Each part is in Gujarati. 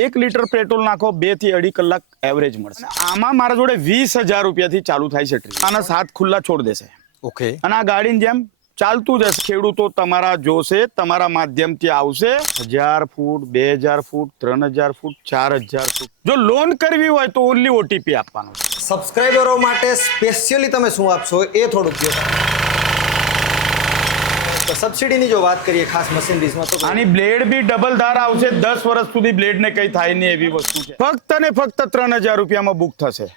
1 લીટર પેટ્રોલ નાખો 2 થી 2.5 કલાક એવરેજ મળશે. આમાં મારા જોડે 20,000 રૂપિયાથી ચાલુ થાય છે ટ્રી. આના 7 ખુલ્લા છોડ દેશે. ઓકે. અને આ ગાડીની જેમ ચાલતું જશે. ખેડૂતો તમારા જોશે, તમારા માધ્યમથી આવશે. 1000 ફૂટ, 2000 ફૂટ, 3000 ફૂટ, 4000 ફૂટ. જો લોન કરવી હોય તો ઓનલી ઓટીપી આપવાનો. સબસ્ક્રાઇબરો માટે સ્પેશિયલી તમે શું આપશો એ થોડુંક કહો. તો સબસિડીની જો વાત કરીએ ખાસ મશીનરીઝમાં તો આની બ્લેડ બી ડબલ ધાર આવશે. 10 વર્ષ સુધી બ્લેડ ને કઈ થાય નહીં એવી વસ્તુ છે. ફક્ત ને ફક્ત 3000 રૂપિયામાં બુક થશે.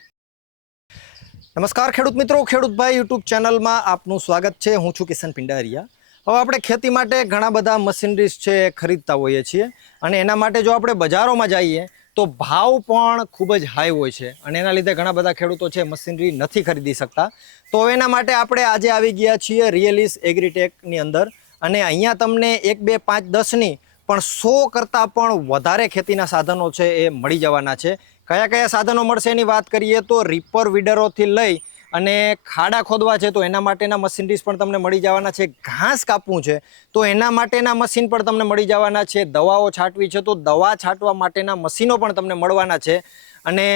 નમસ્કાર ખેડૂત મિત્રો, ખેડૂતભાઈ યુટ્યુબ ચેનલમાં આપનું સ્વાગત છે. હું છું કિશન પિંડારિયા. હવે આપણે ખેતી માટે ઘણા બધા મશીનરીઝ છે ખરીદતા હોઈએ છીએ અને એના માટે જો આપણે બજારોમાં જઈએ તો ભાવ પણ ખૂબ જ હાઈ હોય છે અને એના લીધે ઘણા બધા ખેડૂતો છે મશીનરી નથી ખરીદી શકતા. તો એના માટે આપણે આજે આવી ગયા છીએ રિયલિસ એગ્રીટેકની અંદર અને અહીંયા તમને 1, 2, 5, 10ની પણ 100 કરતાં પણ વધારે ખેતીના સાધનો છે એ મળી જવાના છે. કયા કયા સાધનો મળશે એની વાત કરીએ તો રીપર વીડરોથી લઈ અને ખાડા ખોદવા છે તો એના માટેના મશીનરીઝ પણ તમને મળી જવાના છે. ઘાસ કાપવું છે તો એના માટેના મશીન પણ તમને મળી જવાના છે. દવાઓ છાંટવી છે તો દવા છાંટવા માટેના મશીનો પણ તમને મળવાના છે અને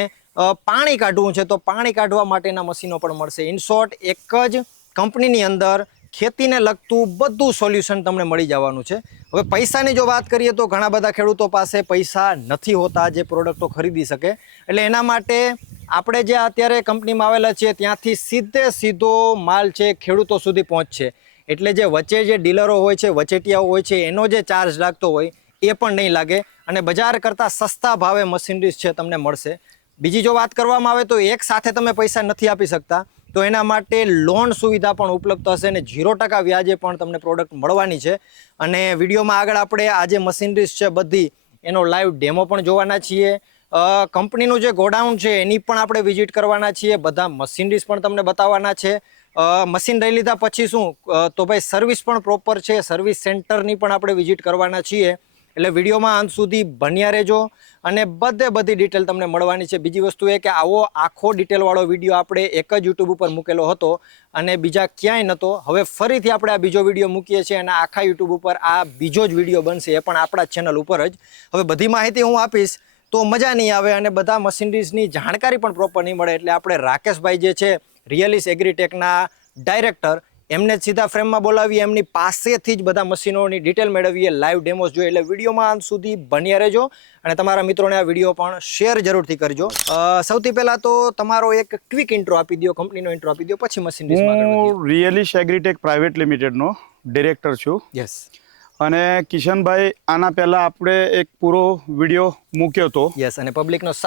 પાણી કાઢવું છે તો પાણી કાઢવા માટેના મશીનો પણ મળશે. ઇન શોર્ટ એક જ કંપનીની અંદર ખેતીને લગતું બધું સોલ્યુશન તમને મળી જવાનું છે. હવે પૈસાની જો વાત કરીએ તો ઘણા બધા ખેડૂતો પાસે પૈસા નથી હોતા જે પ્રોડક્ટો ખરીદી શકે. એટલે એના માટે આપણે જે અત્યારે કંપનીમાં આવેલા છીએ ત્યાંથી સીધો માલ છે ખેડૂતો સુધી પહોંચશે. એટલે જે વચ્ચે જે ડીલરો હોય છે, વચેટિયાઓ હોય છે, એનો જે ચાર્જ લાગતો હોય એ પણ નહીં લાગે અને બજાર કરતાં સસ્તા ભાવે મશીનરીઝ છે તમને મળશે. બીજી જો વાત કરવામાં આવે તો એક સાથે તમે પૈસા નથી આપી શકતા તો એના માટે લોન સુવિધા પણ ઉપલબ્ધ હશે અને 0% વ્યાજે પણ તમને પ્રોડક્ટ મળવાની છે. અને વિડીયોમાં આગળ આપણે આ જે મશીનરીઝ છે બધી એનો લાઈવ ડેમો પણ જોવાના છીએ. કંપનીનું જે ગોડાઉન છે એની પણ આપણે વિઝિટ કરવાના છીએ. બધા મશીનરીઝ પણ તમને બતાવવાના છે. મશીન લઈ લીધા પછી શું તો ભાઈ સર્વિસ પણ પ્રોપર છે. સર્વિસ સેન્ટરની પણ આપણે વિઝિટ કરવાના છીએ. એટલે વિડીયોમાં અંત સુધી બન્યા રહેજો અને બધી ડિટેલ તમને મળવાની છે. બીજી વસ્તુ એ કે આવો આખો ડિટેલવાળો વિડીયો આપણે એક જ યુટ્યુબ ઉપર મૂકેલો હતો અને બીજા ક્યાંય નહોતો. હવે ફરીથી આપણે આ બીજો વિડીયો મૂકીએ છીએ અને આખા યુટ્યુબ ઉપર આ બીજો જ વિડીયો બનશે, એ પણ આપણા ચેનલ ઉપર જ. હવે બધી માહિતી હું આપીશ તો મજા નહીં આવે અને બધા મશીનરીઝની જાણકારી પણ પ્રોપર નહીં મળે. એટલે આપણે રાકેશભાઈ જે છે રિયલિસ એગ્રીટેકના ડાયરેક્ટર એમને જ સીધા ફ્રેમમાં બોલાવીએ, એમની પાસેથી જ બધા મશીનોની ડિટેલ મેળવીએ, લાઈવ ડેમોસ જોઈએ. એટલે વિડીયોમાં અંત સુધી બન્યા રહેજો અને તમારા મિત્રોને આ વિડીયો પણ શેર જરૂરથી કરજો. સૌથી પહેલાં તો તમારો એક ક્વિક ઇન્ટ્રો આપી દો, કંપનીનો ઇન્ટ્રો આપી દો, પછી મશીનરીઝમાં આગળ વધીએ. હું રિયલિસ એગ્રીટેક પ્રાઇવેટ લિમિટેડનો ડિરેક્ટર છું. યસ. અને કિશનભાઈ આના પહેલા આપણે એક પૂરો વિડીયો મૂક્યો હતો. યસ. અને પબ્લિકનો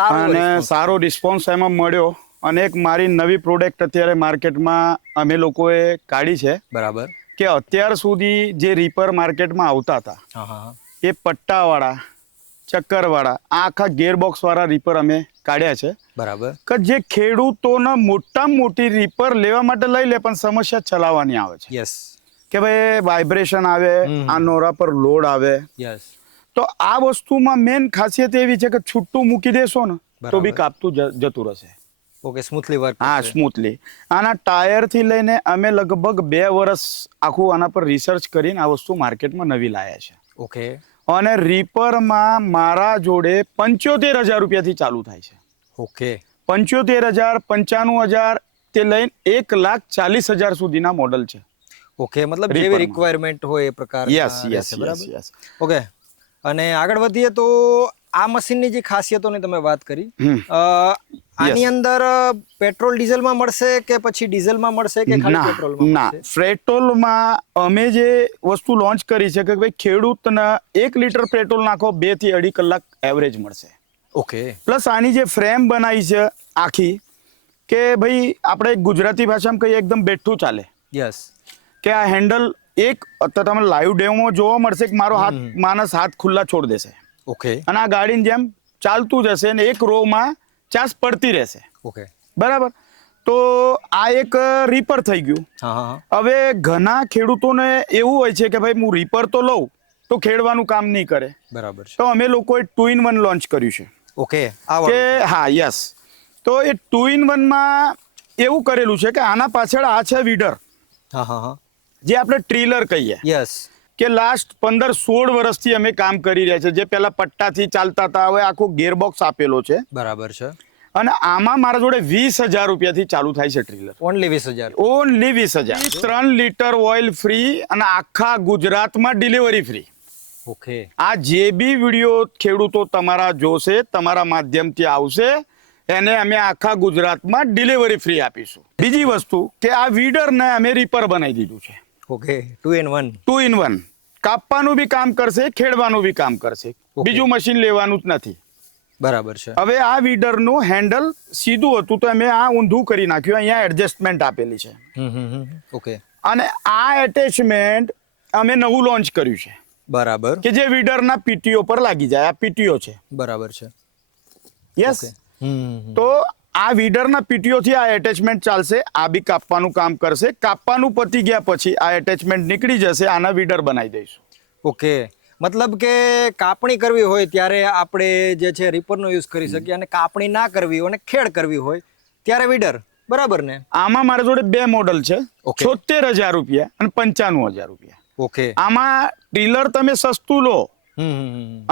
સારો રિસ્પોન્સ એમાં મળ્યો અને એક મારી નવી પ્રોડક્ટ અત્યારે માર્કેટમાં અમે લોકોએ કાઢી છે. બરાબર. કે અત્યાર સુધી જે રીપર માર્કેટમાં આવતા હતા એ પટ્ટાવાળા, ચક્કરવાળા, આખા ગેરબોક્સવાળા રીપર અમે કાઢ્યા છે. બરાબર. કે જે ખેડૂતોને મોટામાં મોટી રીપર લેવા માટે લઈ લે પણ સમસ્યા ચલાવવાની આવે છે. યસ. કે ભાઈ વાઇબ્રેશન આવે, આ નોરા પર લોડ આવે. યસ. તો આ વસ્તુમાં મેન ખાસિયત એવી છે કે છૂટું મૂકી દેશો ને તો બી કાપતું જતું રહેશે. ઓકે. Smoothly work. હા, સ્મૂથલી. આના ટાયરથી લઈને અમે લગભગ 2 વર્ષ આખું આના પર રિસર્ચ કરીને આ વસ્તુ માર્કેટમાં નવી લાયા છે. ઓકે. અને રીપરમાં મારા જોડે 75,000 રૂપિયાથી ચાલુ થાય છે. ઓકે. 75,000, 95,000 તે લઈને 1,40,000 સુધીના મોડલ છે. ઓકે. મતલબ જેવી રિક્વાયરમેન્ટ હોય એ પ્રકાર. યસ. બરાબર. ઓકે. અને આગળ વધીએ તો આ મશીનની જે ખાસિયતોની તમે વાત કરી, આની અંદર પેટ્રોલ ડીઝલમાં મળશે કે પછી ડીઝલમાં મળશે કે ખાલી પેટ્રોલમાં? ના, પેટ્રોલમાં અમે જે વસ્તુ લોન્ચ કરી છે કે ભાઈ ખેડૂતને 1 લીટર પેટ્રોલ નાખો 2 થી 2.5 કલાક એવરેજ મળશે. ઓકે. પ્લસ આની જે ફ્રેમ બનાવી છે આખી કે ભાઈ આપણે ગુજરાતી ભાષામાં કહીએ એકદમ બેઠું ચાલે. યસ. કે આ હેન્ડલ એક તમે લાઈવ ડેમો જોવા મળશે કે મારો માણસ હાથ ખુલ્લા છોડ દેશે. ઓકે. અને આ ગાડીની જેમ ચાલતું જશે અને એક રોમાં ચાસ પડતી રહેશે. ઓકે. બરાબર. તો આ એક રીપર થઈ ગયું. હવે ઘણા ખેડૂતોને એવું હોય છે કે ભાઈ હું રીપર તો લઉં તો ખેડવાનું કામ નહીં કરે. બરાબર. તો અમે લોકોએ 2-in-1 લોન્ચ કર્યું છે. ઓકે. કે હા, યસ. તો એ 2-in-1માં એવું કરેલું છે કે આના પાછળ આ છે વીડર, જે આપણે ટ્રીલર કહીએ. યસ. કે લાસ્ટ 15-16 વર્ષથી અમે કામ કરી રહ્યા છે. જે પહેલા પટ્ટાથી ચાલતા હતા, હવે આખો ગેરબોક્સ આપેલો છે. બરાબર છે. અને આમાં મારા જોડે 20,000 રૂપિયાથી ચાલુ થાય છે ટ્રીલર. Only 20,000. Only 20,000. 3 litre oil free અને આખા ગુજરાતમાં ડિલિવરી ફ્રી. ઓકે. આ જે બી વિડીયો ખેડૂતો તમારા જોશે, તમારા માધ્યમથી આવશે, એને અમે આખા ગુજરાતમાં ડિલિવરી ફ્રી આપીશું. બીજી વસ્તુ કે આ વીડરને અમે રીપર બનાવી દીધું છે. ઓકે. 2 in 1. 2 in 1. કાપવાનું બી કામ કરશે, ખેડવાનું બી કામ કરશે. બીજું મશીન લેવાનું જ નથી. બરાબર છે. હવે આ વીડરનું હેન્ડલ સીધું હતું તો અમે આ ઊંધું કરી નાખ્યું. અહીંયા એડજસ્ટમેન્ટ આપેલી છે. ઓકે. અને આ એટેચમેન્ટ અમે નવું લોન્ચ કર્યું છે બરાબર. કે જે વીડરના પીટીઓ પર લાગી જાય. આ પીટીઓ છે. બરાબર છે. યસ. તો આ વીડરના પીટીઓ થી આ એટેચમેન્ટ ચાલશે. આ બી કાપવાનું કામ કરશે. કાપવાનું પતી ગયા પછી આ એટેચમેન્ટ નીકળી જશે. આના વીડર બનાવી દઈશું. ઓકે. મતલબ કે કાપણી કરવી હોય ત્યારે આપણે જે છે રીપરનો યુઝ કરી શકીએ, અને કાપણી ના કરવી હોય અને ખેડ કરવી હોય ત્યારે વીડર. બરાબર ને? આમાં મારા જોડે 2 મોડલ છે. 76,000 રૂપિયા અને 95,000 રૂપિયા. ઓકે. આમાં ટ્રીલર તમે સસ્તું લો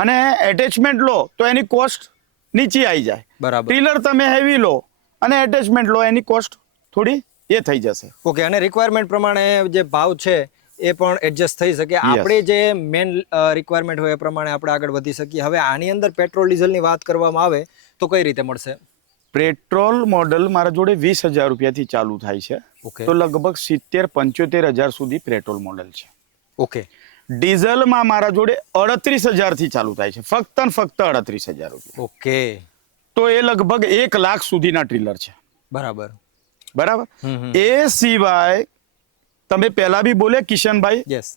અને એટેચમેન્ટ લો તો એની કોસ્ટ નીચે આવી જાય. બરાબર. ટ્રીલર તમે હેવી લો અને એટેચમેન્ટ લો, એની કોસ્ટ થોડી એ થઈ જશે. ઓકે. અને રિક્વાયરમેન્ટ પ્રમાણે જે ભાવ છે એ પણ એડજસ્ટ થઈ શકે. આપણે જે મેન રિક્વાયરમેન્ટ હોય એ પ્રમાણે આપણે આગળ વધી શકીએ. હવે આની અંદર પેટ્રોલ ડીઝલની વાત કરવામાં આવે તો કઈ રીતે મળશે? પેટ્રોલ મોડલ મારા જોડે 20,000 રૂપિયાથી ચાલુ થાય છે. ઓકે. તો લગભગ 70-75,000 સુધી પેટ્રોલ મોડલ છે. ઓકે. ડીઝલમાં મારા જોડે 38,000 થી ચાલુ થાય છે. ફક્ત ને ફક્ત 38,000 રૂપિયા. ઓકે. તો એ લગભગ 1 લાખ સુધીના ટ્રીલર છે. બરાબર. બરાબર. એ સિવાય તમે પહેલા બી બોલે કિશનભાઈ યસ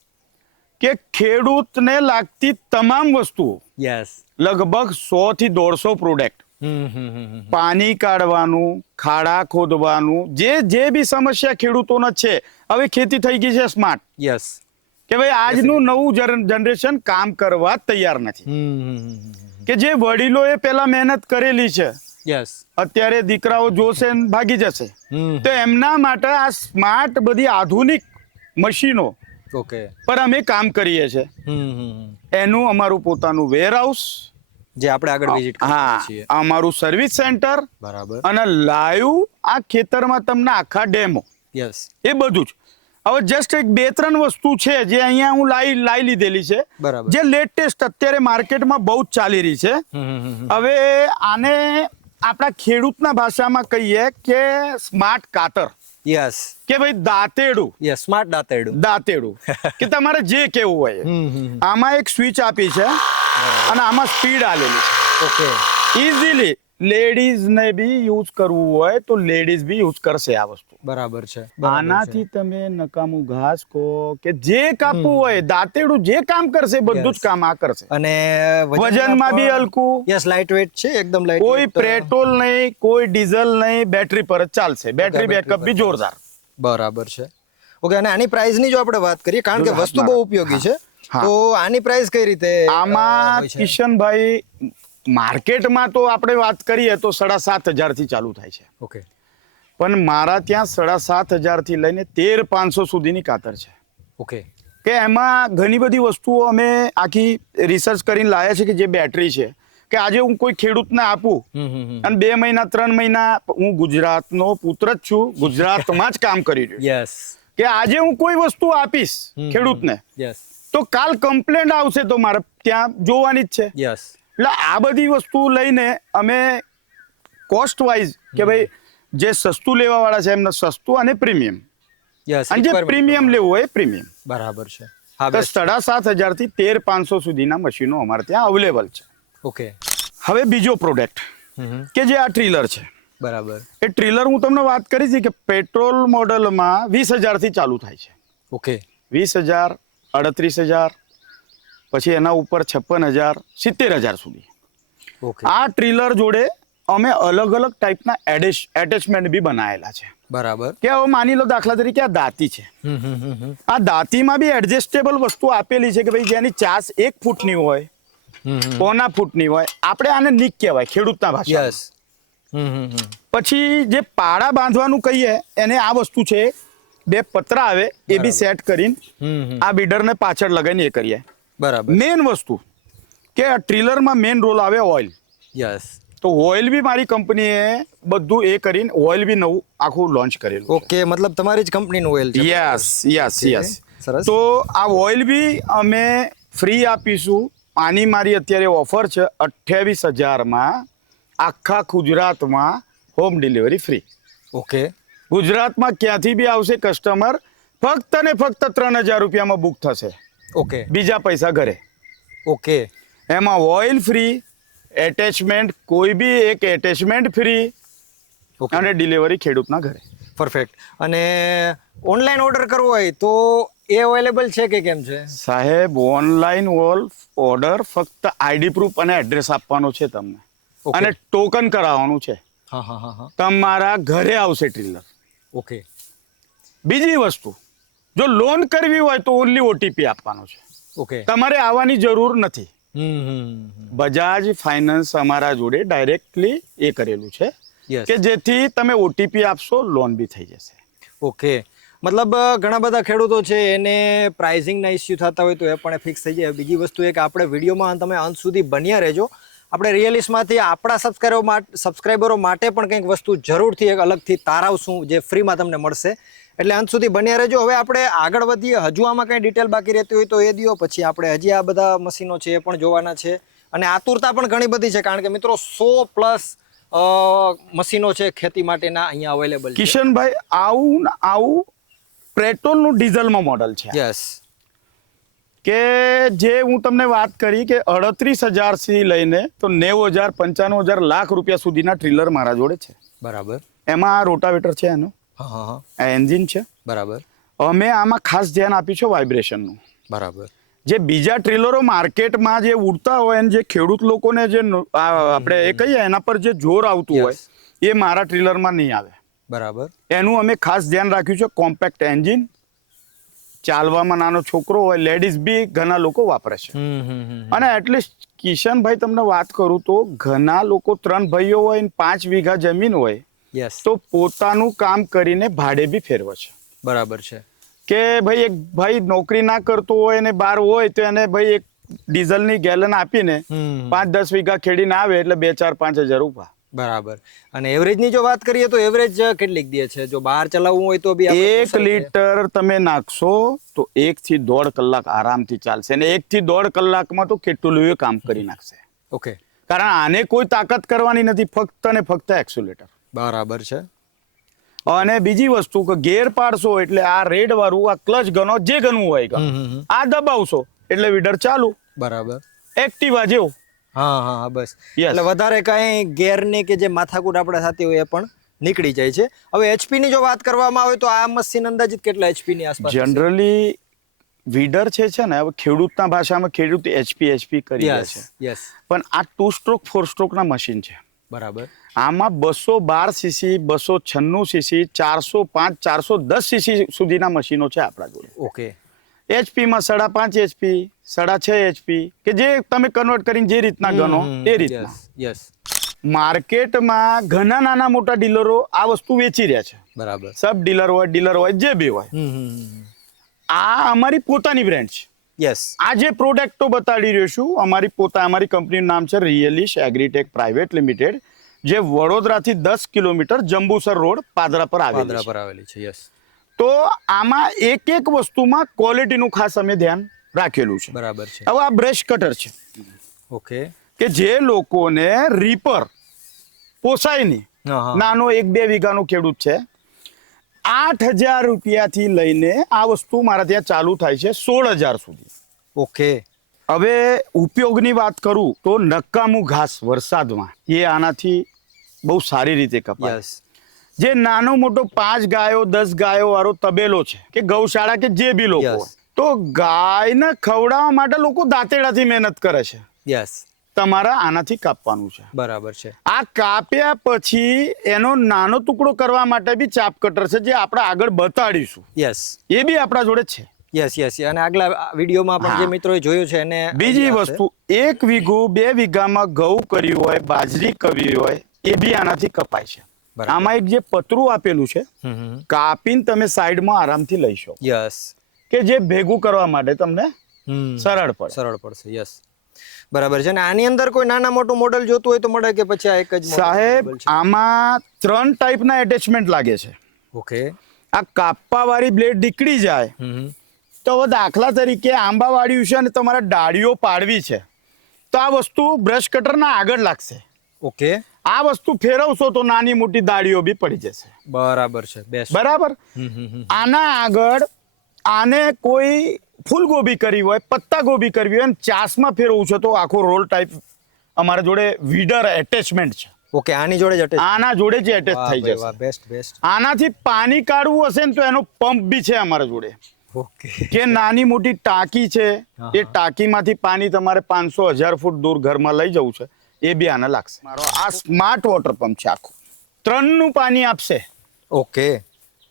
કે ખેડૂતને લાગતી તમામ વસ્તુઓ યસ લગભગ 100 થી 150 પ્રોડક્ટ, પાણી કાઢવાનું, ખાડા ખોદવાનું, જે બી સમસ્યા ખેડૂતોના છે. હવે ખેતી થઈ ગઈ છે સ્માર્ટ. યસ. કે ભાઈ આજનું નવું જનરેશન કામ કરવા તૈયાર નથી. કે જે વડીલોએ પહેલા મહેનત કરેલી છે, યસ, અત્યારે દીકરાઓ જોશે ને ભાગી જશે. તો એમના માટે આ સ્માર્ટ બધી આધુનિક મશીનો ઓકે પર અમે કામ કરીએ છીએ. એનું અમારું પોતાનું વેરહાઉસ, જે આપણે આગળ વિઝિટ કરીએ હા, છીએ. અમારું સર્વિસ સેન્ટર, બરાબર. અને લાઈવ આ ખેતરમાં તમને આખા ડેમો, યસ, એ બધું જ. હવે જસ્ટ એક 2-3 વસ્તુ છે જે અહીંયા હું લાઈ લીધેલી છે, બરાબર. જે લેટેસ્ટ અત્યારે માર્કેટમાં બહુ જ ચાલી રહી છે. હવે આને આપણા ખેડૂતના ભાષામાં કહીએ કે સ્માર્ટ કાતર, યસ, કે ભાઈ દાંતેડું. યસ, સ્માર્ટ દાંતેડું કે તમારે જે કેવું હોય. આમાં એક સ્વિચ આપી છે અને આમાં સ્પીડ આલેલી છે. ઓકે. ઇઝીલી લેડીઝ ને બી યુઝ કરવું હોય તો લેડીઝ બી યુઝ કરશે આ વસ્તુ. બરાબર છે. આનાથી તમે નકામું ઘાસ કહો કે જે કાપવું હોય, દાંતેડું જે કામ કરશે બધું જ કામ આ કરશે. અને વજનમાં બી હલકું. યસ, લાઇટ વેટ છે, એકદમ લાઇટ. કોઈ પેટ્રોલ નહીં, કોઈ ડીઝલ નહીં, બેટરી પર જ ચાલશે. બેટરી બેકઅપ બી જોરદાર. બરાબર છે. ઓકે. અને આની પ્રાઇસ ની જો આપણે વાત કરીએ, કારણ કે વસ્તુ બહુ ઉપયોગી છે, તો આની પ્રાઇસ કઈ રીતે? આમાં કિશનભાઈ માર્કેટમાં તો આપણે વાત કરીએ તો 7,500 થી ચાલુ થાય છે. ઓકે. પણ મારા ત્યાં 7,500 થી લઈને 13,500 સુધીની કાતર છે. ઓકે. કે એમાં ઘણી બધી વસ્તુઓ અમે આખી રિસર્ચ કરીને લાયા છે. કે જે બેટરી છે, કે આજે હું કોઈ ખેડૂતને આપું અને 2 મહિના 3 મહિના, હું ગુજરાતનો પુત્ર જ છું, ગુજરાતમાં જ કામ કરી રહ્યો. યસ. કે આજે હું કોઈ વસ્તુ આપીશ ખેડૂતને યસ. તો કાલ કમ્પ્લેન્ટ આવશે તો મારે ત્યાં જોવાની જ છે. યસ. એટલે આ બધી વસ્તુ લઈને અમે કોસ્ટ વાઇઝ, કે ભાઈ જે સસ્તું લેવા વાળા છે એમને સસ્તું અને પ્રીમિયમ, યસ, અને જે પ્રીમિયમ લેવું હોય પ્રીમિયમ. બરાબર છે. હા, તો 7,500 થી 13,500 સુધીના મશીનો અમારે ત્યાં અવેલેબલ છે. ઓકે. હવે બીજો પ્રોડક્ટ કે જે આ ટ્રીલર છે. બરાબર. એ ટ્રીલર હું તમને વાત કરી હતી કે પેટ્રોલ મોડલમાં 20,000 થી ચાલુ થાય છે. ઓકે. 20,000, 38,000, પછી એના ઉપર 56,000, 70,000 સુધી. ઓકે. આ ટ્રીલર જોડે અમે અલગ અલગ ટાઈપના એટેચમેન્ટ બી બનાવેલા છે. બરાબર. કે હવે માની લો દાખલા તરીકે આ દાંતી છે. આ દાંતીમાં બી એડજસ્ટેબલ વસ્તુ આપેલી છે કે ભાઈ જેની ચાસ 1 ફૂટની હોય, 1.25 ફૂટની હોય. આપણે આને નીક કહેવાય ખેડૂતના ભાષામાં. યસ. પછી જે પાડા બાંધવાનું કહીએ એને આ વસ્તુ છે બે પતરા આવે એ બી સેટ કરીને આ બીડરને પાછળ લગાવીને એ કરીએ. બરાબર. મેન વસ્તુ કે આ ટ્રીલરમાં મેન રોલ આવે ઓઇલ. યસ. તો ઓઇલ બી મારી કંપનીએ બધું એ કરીને ઓઇલ બી નવું આખું લોન્ચ કરેલું. ઓકે, મતલબ તમારી જ કંપનીનું ઓઇલ છે? યસ. સરસ. તો આ ઓઇલ બી અમે ફ્રી આપીશું. આની મારી અત્યારે ઓફર છે 28,000માં આખા ગુજરાતમાં હોમ ડિલિવરી ફ્રી. ઓકે. ગુજરાતમાં ક્યાંથી બી આવશે કસ્ટમર, ફક્ત ને ફક્ત 3,000 રૂપિયામાં બુક થશે. ઓકે. બીજા પૈસા ઘરે. ઓકે. એમાં ઓઇલ ફ્રી, એટેચમેન્ટ કોઈ બી એક એટેચમેન્ટ ફ્રી અને ડિલિવરી ખેડૂતના ઘરે. પરફેક્ટ. અને ઓનલાઈન ઓર્ડર કરવો હોય તો એ અવેલેબલ છે કે કેમ છે? સાહેબ ઓનલાઈન ઓર્ડર ફક્ત આઈડી પ્રૂફ અને એડ્રેસ આપવાનો છે તમને, અને ટોકન કરાવવાનું છે. હા. તમારા ઘરે આવશે ટ્રીલર. ઓકે. બીજી વસ્તુ, જો લોન કરવી હોય તો ઓનલી ઓટીપી આપવાનો છે. ઓકે. તમારે આવવાની જરૂર નથી. બજાજ ફાઇનાન્સ અમારા જોડે ડાયરેક્ટલી એ કરેલું છે કે જેથી તમે ઓટીપી આપશો લોન બી થઈ જશે. ઓકે. મતલબ ઘણા બધા ખેડૂતો છે એને પ્રાઇઝિંગના ઇસ્યુ થતા હોય તો એ પણ ફિક્સ થઈ જાય. બીજી વસ્તુ એ કે આપણે વિડીયોમાં તમે અંત સુધી બન્યા રહેજો. આપણે રિયલિસ્ટમાંથી આપણા સબસ્ક્રાઈબરો માટે પણ કંઈક વસ્તુ જરૂરથી એક અલગથી તારાવશું જે ફ્રીમાં તમને મળશે. એટલે અંત સુધી બન્યા રહેજો. હવે આપણે આગળ વધીએ. હજુ આમાં કંઈ ડિટેલ બાકી રહેતી હોય તો એ દિયો. પછી આપણે હજી આ બધા મશીનો છે એ પણ જોવાના છે. અને આતુરતા પણ ઘણી બધી છે, કારણ કે મિત્રો 100+ મશીનો છે ખેતી માટેના અહીંયા અવેલેબલ છે. કિશનભાઈ આવું પેટ્રોલનું ડીઝલમાં મોડલ છે. યસ. કે જે હું તમને વાત કરી કે 38,000 થી લઈને તો 90,000, 95,000 લાખ રૂપિયા સુધીના ટ્રીલર મારા જોડે છે. બરાબર. એમાં આ રોટાવેટર છે, એનું આ એન્જિન છે. બરાબર. અમે આમાં ખાસ ધ્યાન આપ્યું છે વાઇબ્રેશનનું. બરાબર. જે બીજા ટ્રેલરો માર્કેટમાં જે ઉડતા હોય અને જે ખેડૂત લોકોને જે આપણે એ કહીએ એના પર જે જોર આવતું હોય એ મારા ટ્રેલરમાં નહીં આવે. બરાબર. એનું અમે ખાસ ધ્યાન રાખ્યું છે. કોમ્પેક્ટ એન્જિન, ચાલવામાં નાનો છોકરો હોય, લેડીઝ બી ઘણા લોકો વાપરે છે. અને એટલીસ્ટ કિશનભાઈ તમને વાત કરું તો ઘણા લોકો 3 ભાઈઓ હોય ને 5 વીઘા જમીન હોય તો પોતાનું કામ કરીને ભાડે બી ફેરવે છે. બરાબર છે. કે ભાઈ એક ભાઈ નોકરી ના કરતો હોય ને બહાર હોય તો એને ભાઈ એક ડીઝલની ગેલન આપીને 5-10 વીઘા ખેડીને આવે એટલે 2,000-5,000 રૂપિયા. બરાબર. અને એવરેજની જો વાત કરીએ તો એવરેજ કેટલીક દે છે? જો બહાર ચલાવવું હોય તો બી 1 લીટર તમે નાખશો તો 1 થી 1.5 કલાક આરામથી ચાલશે, અને 1 થી 1.5 કલાકમાં તો કેટલું કામ કરી નાખશે. ઓકે. કારણ આને કોઈ તાકાત કરવાની નથી, ફક્ત ને ફક્ત એક્સિલેટર. બરાબર છે. અને બીજી વસ્તુ કે ગેર પાડશો એટલે આ રેડ વાળું આ ક્લચ ગનો જે ગનવું હોય ગનો આ દબાવશો એટલે વીડર ચાલુ. બરાબર. એક્ટિવા જેવું. હા બસ. એટલે વધારે કઈ ગેરની કે જે માથાકૂટ આપણે થતી હોય એ પણ નીકળી જાય છે. હવે એચપી ની જો વાત કરવામાં આવે તો આ મશીન અંદાજિત કેટલા એચપી ની આસપાસ? જનરલી વીડર છે ને, હવે ખેડૂતના ભાષામાં ખેડૂત એચપી કરી રહ્યા છે. યસ. પણ આ 2 સ્ટ્રોક 4 સ્ટ્રોકના મશીન છે. બરાબર. આમાં 212 સીસી, 296 સીસી, 405, 410 સીસી સુધીના મશીનો છે આપણા જોડે. ઓકે. એચપીમાં 5.5 એચપી, 6.5 એચપી, કે જે તમે કન્વર્ટ કરીને જે રીતના ગણો એ રીતના. યસ. માર્કેટમાં ઘણા નાના મોટા ડીલરો આ વસ્તુ વેચી રહ્યા છે. બરાબર. સબ ડીલર હોય જે બી હોય. આ અમારી પોતાની બ્રાન્ડ છે. યસ. આ જે પ્રોડક્ટો બતાડી રહ્યો છું અમારી કંપનીનું નામ છે રિયલિશ એગ્રીટેક પ્રાઇવેટ લિમિટેડ, જે વડોદરાથી 10 કિલોમીટર જંબુસર રોડ પાદરા પર આવેલી છે. યસ. તો આમાં એક વસ્તુમાં ક્વોલિટીનું ખાસ અમે ધ્યાન રાખેલું છે. બરાબર છે. હવે આ બ્રશ કટર છે. ઓકે. કે જે લોકોને રીપર પોસાય નહીં, નાનો 1-2 વીઘાનો ખેડૂત છે, 8,000 રૂપિયાથી લઈને આ વસ્તુ મારા ત્યાં ચાલુ થાય છે 16,000 સુધી. ઓકે. હવે ઉપયોગની વાત કરું તો નકામું ઘાસ વરસાદમાં એ આનાથી બહુ સારી રીતે કપાય. જે નાનો મોટો 5 ગાયો 10 ગાયો વાળો તબેલો છે કે ગૌશાળા કે જે બી લોકો, તો ગાયને ખવડાવવા માટે લોકો દાંતેડાથી મહેનત કરે છે. યસ. તમારા આનાથી કાપવાનું છે. બરાબર છે. આ કાપ્યા પછી એનો નાનો ટુકડો કરવા માટે બી ચાપ કટર છે, જે આપણે આગળ બતાડીશું. યસ. એ બી આપણા જોડે છે. યસ. અને આગલા વિડીયોમાં પણ જે મિત્રોએ જોયું છે એને બીજી વસ્તુ, 1 વીઘું 2 વીઘામાં ઘઉં કર્યું હોય, બાજરી કરવી હોય, એ બી આનાથી કપાય છે. બરાબર. આમાં એક જે પતરું આપેલું છે કાપીને તમે સાઈડમાં આરામથી લઈ શકો યસ. કે જે ભેગું કરવા માટે તમને સરળ પડે. સરળ પડશે. યસ, બરાબર છે. અને આની અંદર કોઈ નાના મોટું મોડલ જોતું હોય તો મળે કે પછી આ એક જ સાહેબ model છે? આમાં 3 ટાઈપના એટેચમેન્ટ લાગે છે. ઓકે. આ કાપવા વાળી બ્લેડ નીકળી જાય તો હવે દાખલા તરીકે આંબા વાળ્યું છે અને તમારે ડાળીઓ પાડવી છે તો આ વસ્તુ બ્રશ કટરના આગળ લાગશે. ઓકે, આ વસ્તુ ફેરવશો તો નાની મોટી દાળીઓ બી પડી જશે. બરાબર છે. બેસ્ટ. બરાબર. આના આગળ આને કોઈ ફૂલગોબી કરવી હોય, પત્તા ગોબી કરવી હોય અને ચાસમાં ફેરવવું છે તો આખો રોલ ટાઈપ અમારા જોડે વીડર એટેચમેન્ટ છે. ઓકે, આની જોડે જ attach? આના જોડે જ એટેચ વાહ થઈ ભાઈ જશે. વાહ, બેસ્ટ બેસ્ટ. આનાથી પાણી કાઢવું હશે ને તો એનો પંપ બી છે અમારા જોડે ઓકે. કે નાની મોટી ટાંકી છે હા, એ ટાંકીમાંથી પાણી તમારે 500-1000 ફૂટ દૂર ઘરમાં લઈ જવું છે એ બી આને લાગશે. મારો આ સ્માર્ટ વોટર પંપ છે આખું 3 નું પાણી આપશે. ઓકે.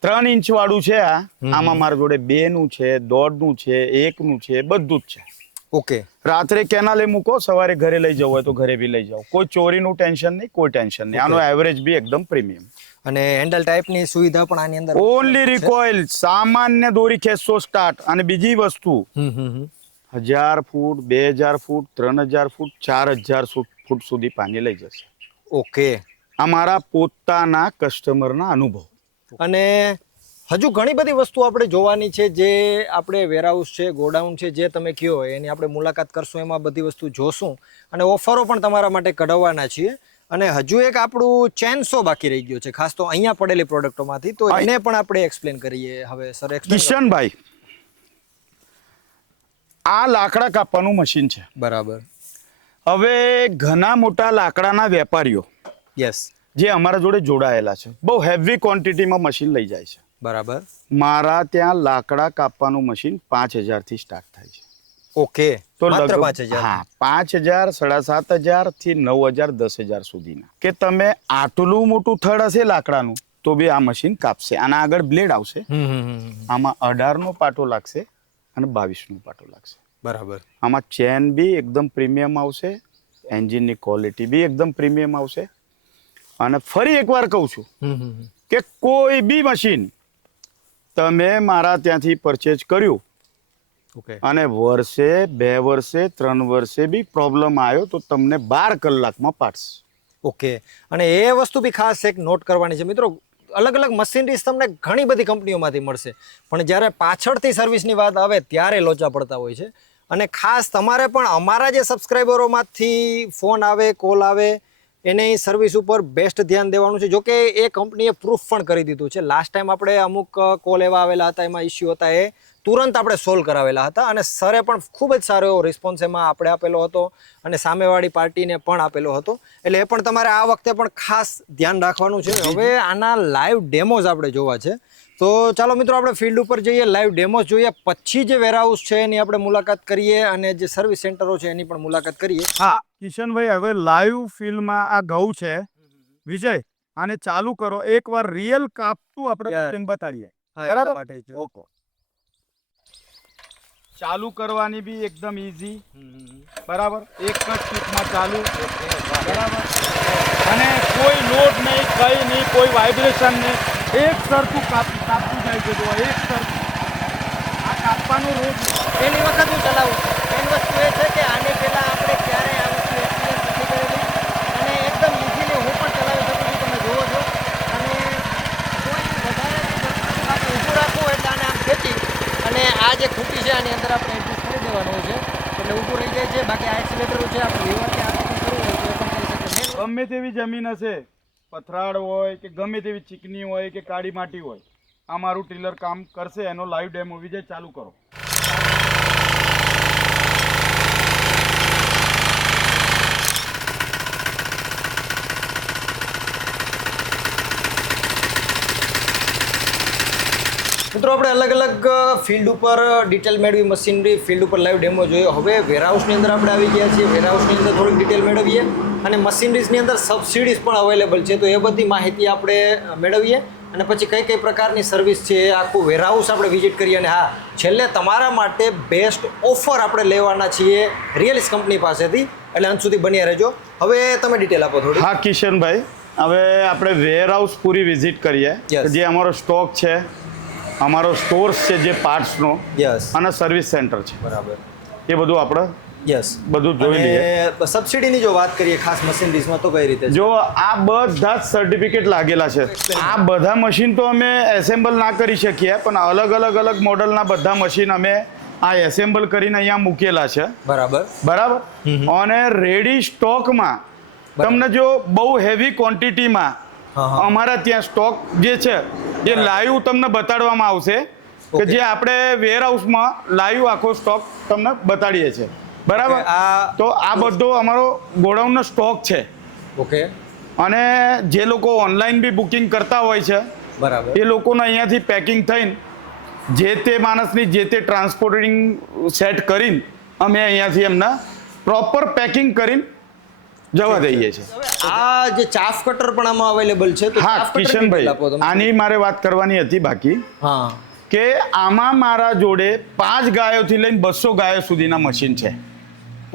3 ઇંચ વાળું છે આ. આમાં મારા જોડે 2 નું છે, 1.5 નું છે, 1 નું છે, બધું જ છે. ઓકે. રાત્રે કેનાલે મૂકો, સવારે ઘરે લઈ જવું હોય તો ઘરે બી લઈ જાઓ. કોઈ ચોરીનું ટેન્શન નહીં, કોઈ ટેન્શન નહીં. આનો એવરેજ બી એકદમ પ્રીમિયમ. અને હેન્ડલ ટાઈપની સુવિધા પણ આની અંદર ઓનલી રિકોઇલ, સામાન્ય દોરી ખેંચશો સ્ટાર્ટ. અને બીજી વસ્તુ 1000 ફૂટ, 2000 ફૂટ, 3000 ફૂટ, 4000 ફૂટ સુધી પાણી લઈ જશે. ઓકે. આ મારા પોતાના કસ્ટમરના અનુભવ. અને હજુ ઘણી બધી વસ્તુ આપણે જોવાની છે, જે આપણે વેરહાઉસ છે, ગોડાઉન છે, જે તમે કહો એની આપણે મુલાકાત કરશું, એમાં બધી વસ્તુ જોશું અને ઓફરો પણ તમારા માટે કઢાવવાના છીએ. અને હજુ એક આપણું ચેનસો બાકી રહી ગયો છે, ખાસ તો અહીંયા પડેલી પ્રોડક્ટોમાંથી, તો એને પણ આપણે એક્સપ્લેન કરીએ. હવે સર એક્સપ્લેન. કિશનભાઈ, આ લાકડા કાપવાનું મશીન છે. બરાબર. હવે ઘણા મોટા લાકડાના વેપારીઓ યસ. જે અમારા જોડે જોડાયેલા છે, બહુ હેવી ક્વોન્ટિટીમાં મશીન લઈ જાય છે. બરાબર. મારા ત્યાં લાકડા કાપવાનું મશીન 5000 થી સ્ટાર્ટ થાય છે. ઓકે. તો માત્ર લગભગ 5000? હા, 5000, 7500 થી 9000, 10000 સુધીના. કે તમે આટલું મોટું થડ હશે લાકડાનું તો બી આ મશીન કાપશે. આના આગળ બ્લેડ આવશે, આમાં 18 નો પાટો લાગશે અને 22 નો પાટો લાગશે. બરાબર. આમાં ચેન બી એકદમ પ્રીમિયમ આવશે, એન્જિનની ક્વોલિટી બી એકદમ પ્રીમિયમ આવશે. અને ફરી એકવાર કહું છું કે કોઈ બી મશીન તમે મારા ત્યાંથી પરચેજ કર્યું ઓકે. અને વર્ષે, 2 વર્ષે, 3 વર્ષે બી પ્રોબ્લેમ આવ્યો તો તમને 12 કલાકમાં પાડશે. ઓકે. અને એ વસ્તુ બી ખાસ એક નોટ કરવાની છે મિત્રો, અલગ અલગ મશીનરીઝ તમને ઘણી બધી કંપનીઓમાંથી મળશે, પણ જ્યારે પાછળથી સર્વિસની વાત આવે ત્યારે લોચા પડતા હોય છે. અને ખાસ તમારે પણ અમારા જે સબસ્ક્રાઈબરોમાંથી ફોન આવે, કોલ આવે, એની સર્વિસ ઉપર બેસ્ટ ધ્યાન દેવાનું છે. જોકે એ કંપનીએ પ્રૂફ પણ કરી દીધું છે. લાસ્ટ ટાઈમ આપણે અમુક કોલ એવા આવેલા હતા, એમાં ઇસ્યુ હતા, એ તુરંત આપણે સોલ્વ કરાવેલા હતા અને સરે પણ ખૂબ જ સારો એવો રિસ્પોન્સ એમાં આપણે આપેલો હતો અને સામેવાળી પાર્ટીને પણ આપેલો હતો. એટલે એ પણ તમારે આ વખતે પણ ખાસ ધ્યાન રાખવાનું છે. હવે આના લાઈવ ડેમોઝ આપણે જોવા છે, તો ચાલો મિત્રો આપણે ફિલ્ડ ઉપર જઈએ, લાઈવ ડેમોઝ જોઈએ, પછી જે વેરહાઉસ છે એની આપણે મુલાકાત કરીએ અને જે સર્વિસ સેન્ટરો છે એની પણ મુલાકાત કરીએ. હા કિશનભાઈ, હવે લાઈવ ફિલ્મમાં આ ઘઉં છે. વિજય, આને ચાલુ કરો, એકવાર રિયલ કાપતું આપણે બતાવીએ. બરાબર? ઓકે. ચાલુ કરવાની બી એકદમ ઈઝી. બરાબર, એક જ સ્ટીપમાં ચાલુ. બરાબર. અને કોઈ લોડ નહીં, કઈ નહીં, કોઈ વાઇબ્રેશન નહીં, એક સરખું કાપતું જાય છે. જો એક સરખું આ કાપવાનું રોજ પહેલી વખત હું ચલાવું. મેઇન વસ્તુ એ છે કે આને પહેલાં આપણે ક્યારે આ વસ્તુ એક્સપિરિયન્સ નથી કરેલી અને એકદમ ઇઝીલી હું પણ ચલાવી શકું છું, તમે જુઓ છો. અને કોઈ વધારે આપણે ઊભું રાખવું એટલે આને આમ ખેંચી અને આ જે ખૂટી છે આની અંદર આપણે એડજસ્ટ કરી દેવાનું હોય છે એટલે ઊભું રહી જાય છે. બાકી આ એક્સિલેટર છે, આપણે લીવર કે આ બધું કરવું હોય તો એ પણ કરી શકીએ. ગમે તેવી જમીન હશે, પથરાળ હોય કે ગમે તેવી ચીકણી હોય કે કાળી માટી હોય, આ મારું ટીલર કામ કરશે. એનો લાઈવ ડેમો વિજય ચાલુ કરો. મિત્રો આપણે અલગ અલગ ફિલ્ડ ઉપર ડિટેલ મેળવી, મશીનરી ફિલ્ડ ઉપર લાઈવ ડેમો જોયો. હવે વેરહાઉસની અંદર આપણે આવી ગયા છીએ. વેરહાઉસની અંદર થોડીક ડિટેલ મેળવીએ અને મશીનરીઝની અંદર સબસિડીઝ પણ અવેલેબલ છે, તો એ બધી માહિતી આપણે મેળવીએ અને પછી કઈ કઈ પ્રકારની સર્વિસ છે એ આખું વેરહાઉસ આપણે વિઝિટ કરીએ. અને હા, છેલ્લે તમારા માટે બેસ્ટ ઓફર આપણે લેવાના છીએ રિયલિસ કંપની પાસેથી, એટલે અંત સુધી બન્યા રહેજો. હવે તમે ડિટેલ આપો થોડી. હા કિશનભાઈ, હવે આપણે વેરહાઉસ પૂરી વિઝિટ કરીએ Yes. કે જે અમારો સ્ટોક છે, અમારો સ્ટોર્સ છે જે પાર્ટ્સનો યસ અને સર્વિસ સેન્ટર છે, બરાબર એ બધું આપણે યસ બધું જોઈ લઈએ. અને સબસિડીની જો વાત કરીએ ખાસ મશીનરીઝમાં તો કઈ રીતે છે? જો આ બધા જ સર્ટિફિકેટ લાગેલા છે. આ બધા મશીન તો અમે એસેમ્બલ ના કરી શકીએ, પણ અલગ મોડલના બધા મશીન અમે આ એસેમ્બલ કરીને અહીંયા મૂકેલા છે. બરાબર બરાબર. અને રેડી સ્ટોકમાં તમને જો બહુ હેવી ક્વોન્ટિટીમાં હા. અમારા ત્યાં સ્ટોક જે છે એ લાઈવ તમને બતાડવામાં આવશે કે Okay. જે આપણે વેરહાઉસમાં લાઈવ આખો સ્ટોક તમને બતાડીએ છીએ. બરાબર. Okay, આ- તો આ બધો અમારો ગોડાઉનનો સ્ટોક છે. ઓકે અને જે લોકો ઓનલાઈન બી બુકિંગ કરતા હોય છે બરાબર એ લોકોને અહીંયાથી પેકિંગ થઈને જે તે માણસની જે તે ટ્રાન્સપોર્ટિંગ સેટ કરીને અમે અહીંયાથી એમના પ્રોપર પેકિંગ કરીને જવા દઈએ છીએ. આ જે ચાફ કટર પણ આમાં અવેલેબલ છે તો હા ચાફ કટર કિશનભાઈ, કેટલા આપો તમે? આની મારે વાત કરવાની હતી બાકી હા કે આમાં મારા જોડે 5 ગાયોથી લઈને 200 ગાયો સુધીના મશીન છે.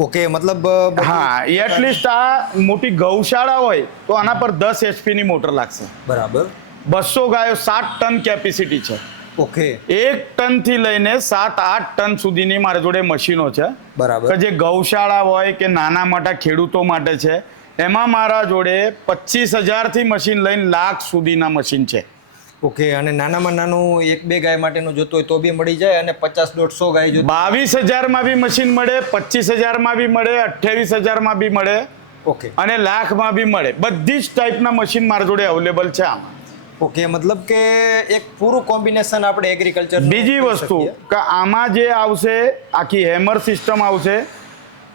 ઓકે મતલબ હા, એટલીસ્ટ આ મોટી ગૌશાળા હોય તો આના પર 10 HP ની મોટર લાગશે. બરાબર 200 ગાયો 7 ટન કેપેસિટી છે. ઓકે 1 ટનથી લઈને 7-8 ટન સુધીની મારા જોડે મશીનો છે બરાબર કે જે ગૌશાળા હોય કે નાના મોટા ખેડૂતો માટે છે. એમાં મારા જોડે 25,000 થી મશીન લઈને લાખ સુધીના મશીન છે. ઓકે અને નાનામાં નાનું 1-2 ગાય માટેનું જોતો હોય તો બી મળી જાય અને 50-150 ગાય જોતો 22,000 માં બી મશીન મળે, 25,000 માં બી મળે, 28,000 માં બી મળે ઓકે અને લાખમાં બી મળે. બધી જ ટાઈપના મશીન મારા જોડે અવેલેબલ છે આમાં. ઓકે મતલબ કે એક પૂરું કોમ્બિનેશન આપણે એગ્રીકલ્ચર બીજી વસ્તુ કે આમાં જે આવશે આખી હેમર સિસ્ટમ આવશે.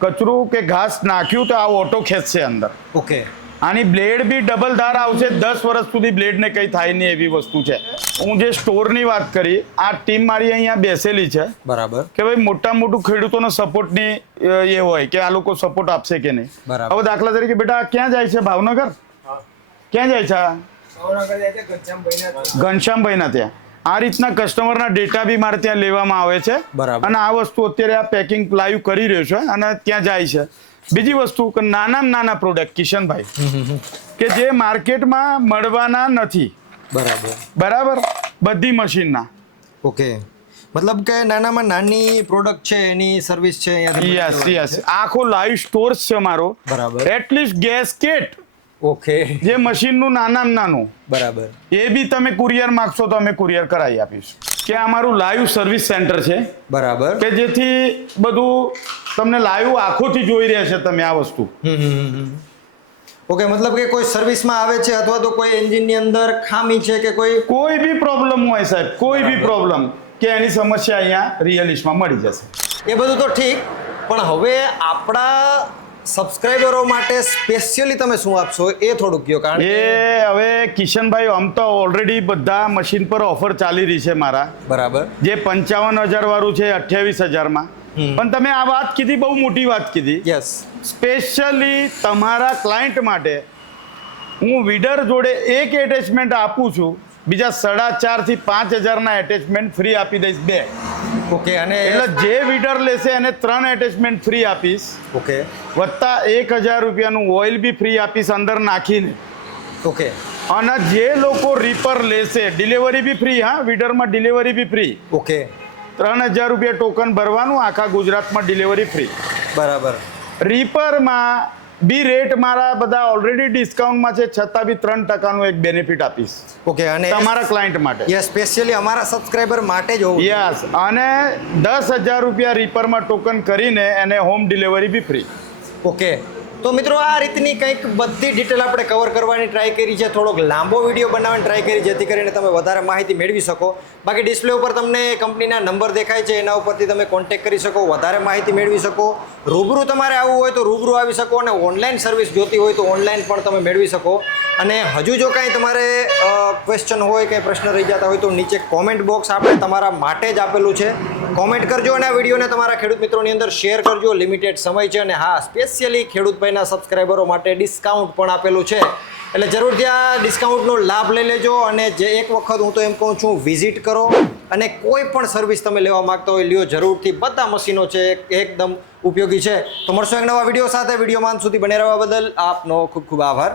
કચરું કે ઘાસ નાખ્યું તો આ ઓટો ખેંચશે અંદર. ઓકે આની બ્લેડ બી ડબલ ધાર આવશે. 10 વર્ષ સુધી બ્લેડને કંઈ થાય નહીં એવી વસ્તુ છે. હું જે સ્ટોરની વાત કરી, આ ટીમ મારી અહીંયા બેસેલી છે બરાબર કે ભાઈ મોટું ખેડૂતોનો સપોર્ટની એ હોય કે આ લોકો સપોર્ટ આપશે કે નહીં. બરાબર. હવે દાખલા તરીકે બેટા ક્યાં જાય છે? ભાવનગર ક્યાં જાય છે? ઘનશ્યામભાઈના ત્યાં. આ રીતના કસ્ટમરના ડેટા બી મારે ત્યાં લેવામાં આવે છે. બરાબર. અને આ વસ્તુ અત્યારે આ પેકિંગ લાઈવ કરી રહ્યો છે અને ત્યાં જાય છે. બીજી વસ્તુ કે નાના પ્રોડક્ટ કિશનભાઈ કે જે માર્કેટમાં મળવાના નથી. બરાબર. બધી મશીનના. ઓકે મતલબ કે નાનામાં નાની પ્રોડક્ટ છે એની સર્વિસ છે અહીંયાથી યસ આખો લાઈવ સ્ટોર્સ છે મારો. બરાબર. એટલીસ્ટ ગેસકેટ ઓકે જે મશીનનું નાનું બરાબર એ બી તમે કુરિયર માંગશો તો અમે કુરિયર કરાવી આપીશું. કે આ મારું લાઈવ સર્વિસ સેન્ટર છે બરાબર કે જેથી બધું તમને લાઈવ આંખોથી જોઈ રહ્યા છે તમે આ વસ્તુ. ઓકે મતલબ કે કોઈ સર્વિસમાં આવે છે અથવા તો કોઈ એન્જિનની અંદર ખામી છે કે કોઈ બી પ્રોબ્લેમ હોય સાહેબ, કોઈ બી પ્રોબ્લેમ કે એની સમસ્યા અહીંયા રિયલિસ્ટમાં મળી જશે. એ બધું તો ઠીક, પણ હવે આપણા સબસ્ક્રાઇબરો માટે સ્પેશિયલી તમે શું આપશો એ થોડુંક કહો. કારણ એ હવે કિશનભાઈ આમ તો ઓલરેડી બધા મશીન પર ઓફર ચાલી રહી છે મારા. બરાબર જે 55,000 વાળું છે 28,000 માં. પણ તમે આ વાત કીધી, બહુ મોટી વાત કીધી. યસ સ્પેશિયલી તમારા ક્લાયન્ટ માટે હું વીડર જોડે એક એટેચમેન્ટ આપું છું, બીજા 4,500 થી 5,000 ના એટેચમેન્ટ ફ્રી આપી દઈશ 2. ઓકે અને એટલે જે વીડર લેશે એને 3 એટેચમેન્ટ ફ્રી આપીશ, ઓકે વત્તા 1,000 રૂપિયાનું ઓઇલ બી ફ્રી આપીશ અંદર નાખીને. ઓકે અને જે લોકો રીપર લેશે ડિલિવરી બી ફ્રી. હા, વીડરમાં ડિલિવરી બી ફ્રી. ઓકે 3,000 રૂપિયા ટોકન ભરવાનું, આખા ગુજરાતમાં ડિલિવરી ફ્રી. બરાબર રીપરમાં બી રેટ મારા બધા ઓલરેડી ડિસ્કાઉન્ટમાં છે, છતાં બી 3% એક બેનિફિટ આપીશ ઓકે અને તમારા ક્લાયન્ટ માટે. યસ સ્પેશિયલી અમારા સબસ્ક્રાઇબર માટે જ હોવું. યસ. અને 10,000 રૂપિયા રીપરમાં ટોકન કરીને એને હોમ ડિલિવરી બી ફ્રી. ઓકે તો મિત્રો આ રીતની કંઈક બધી ડિટેલ આપણે કવર કરવાની ટ્રાય કરી છે. થોડોક લાંબો વિડીયો બનાવવાની ટ્રાય કરી જેથી કરીને તમે વધારે માહિતી મેળવી શકો. બાકી ડિસ્પ્લે ઉપર તમને કંપનીના નંબર દેખાય છે, એના ઉપરથી તમે કોન્ટેક્ટ કરી શકો, વધારે માહિતી મેળવી શકો. રૂબરૂ તમારે આવવું હોય તો રૂબરૂ આવી શકો અને ઓનલાઈન સર્વિસ જોતી હોય તો ઓનલાઈન પણ તમે મેળવી શકો. અને હજુ જો કાંઈ તમારે ક્વેશ્ચન હોય, કંઈ પ્રશ્ન રહી જતા હોય તો નીચે કોમેન્ટ બોક્સ આપણે તમારા માટે જ આપેલું છે. કોમેન્ટ કરજો અને આ વિડીયોને તમારા ખેડૂત મિત્રોની અંદર શેર કરજો. લિમિટેડ સમય છે અને હા, સ્પેશિયલી ખેડૂતભાઈના સબસ્ક્રાઈબરો માટે ડિસ્કાઉન્ટ પણ આપેલું છે, એટલે જરૂરથી આ ડિસ્કાઉન્ટનો લાભ લઈ લેજો. અને જે એક વખત હું તો એમ કહું છું વિઝિટ કરો અને કોઈ પણ સર્વિસ તમે લેવા માંગતા હોય લ્યો જરૂરથી. બધા મશીનો છે એકદમ ઉપયોગી છે. તો મળશો એક નવા વિડીયો સાથે. વિડીયોમાં અંત સુધી બને રહેવા બદલ આપનો ખૂબ ખૂબ આભાર.